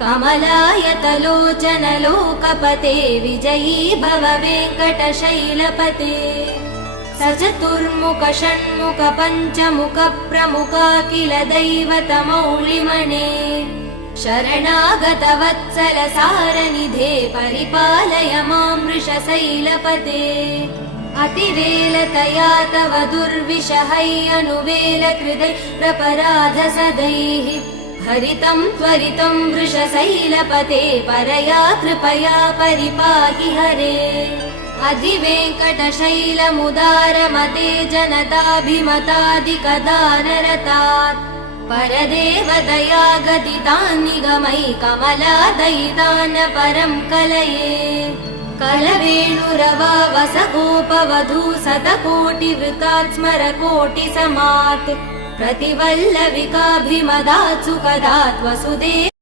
कमलायतलोचन लोकपते विजयी भव वेङ्कटशैलपते सचतुर्मुख षण्मुख पञ्चमुख प्रमुखाखिल दैवतमौलिमणे शरणागत वत्सल सारनिधे परिपालय मां वृषशैलपते अतिवेलतया तव दुर्विषहै अनुवेल कृदै प्रपराध सदैः हरितं त्वरितं वृषशैलपते परया कृपया परिपाहि हरे अधिवेङ्कटशैलमुदारमते जनताभिमतादिकदानरतात् परदेवदया गदितान् निगमै कमलादयितान् परं कलये कलवेणुरवा वसगोपवधू शतकोटिवृतात् स्मरकोटिसमात् प्रतिवल्लविकाभिमदात् सुखदात् वसुदेव